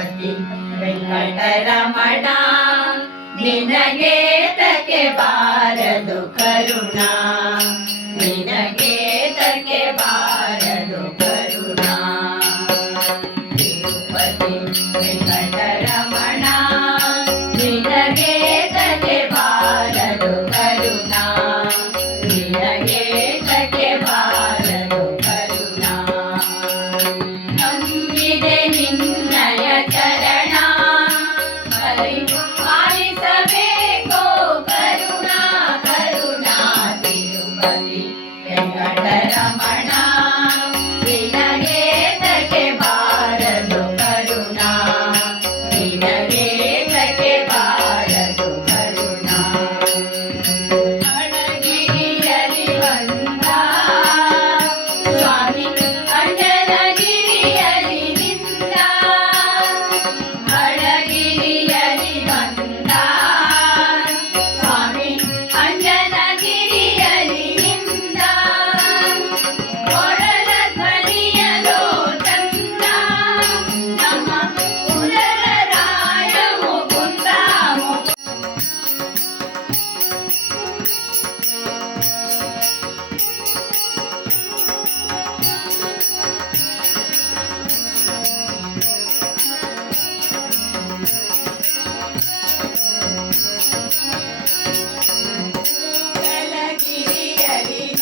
ಪತಿ ವೆಂಕಟರಮಣ ನಿನಗೇತಕ್ಕೆ ಬಾರದು ಕರುಣಾ. ನಿನಗೇತಕ್ಕೆ ಬಾರದು ಕರುಣಾ. ತಿರುಪತಿ ವೆಂಕಟರಮಣ ನಿನಗೇತಕ್ಕೆ ಬಾರದು ಕರುಣಾ. ನಿನಗೇತಕ್ಕೆ ಬಾರದು ಕರುಣಾ. ನಂಬಿದೆ ನಿನ್ನ Happy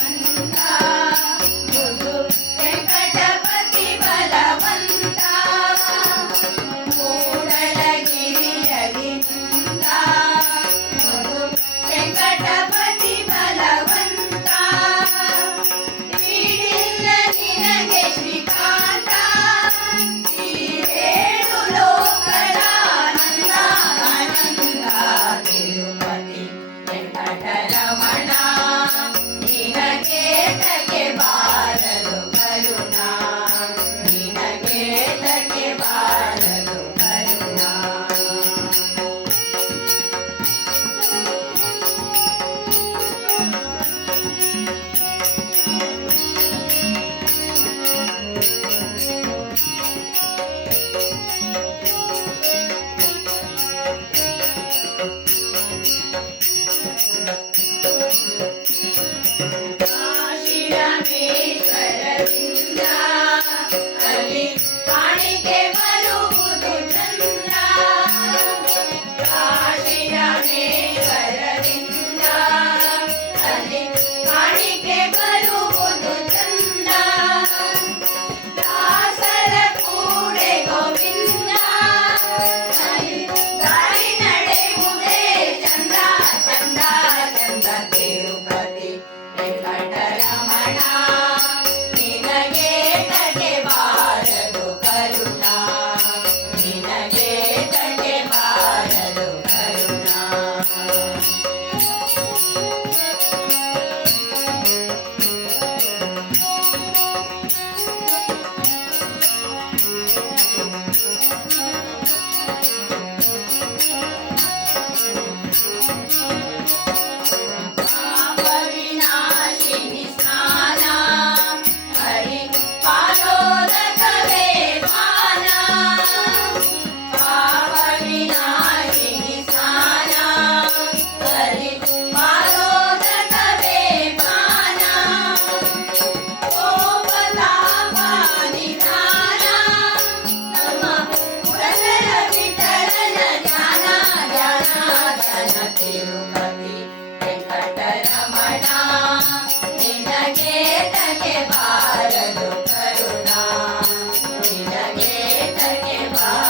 take it back.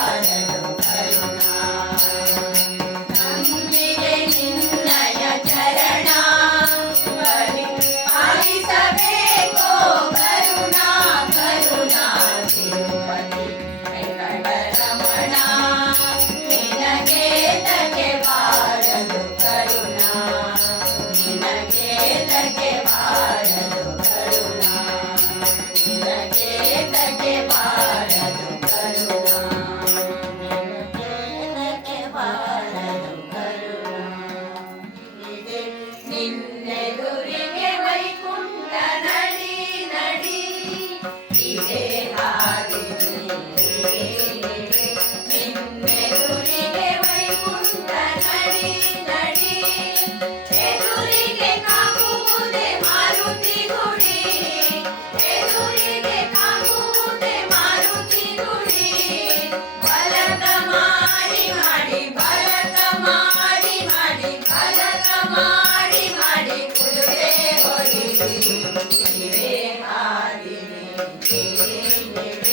Thank you.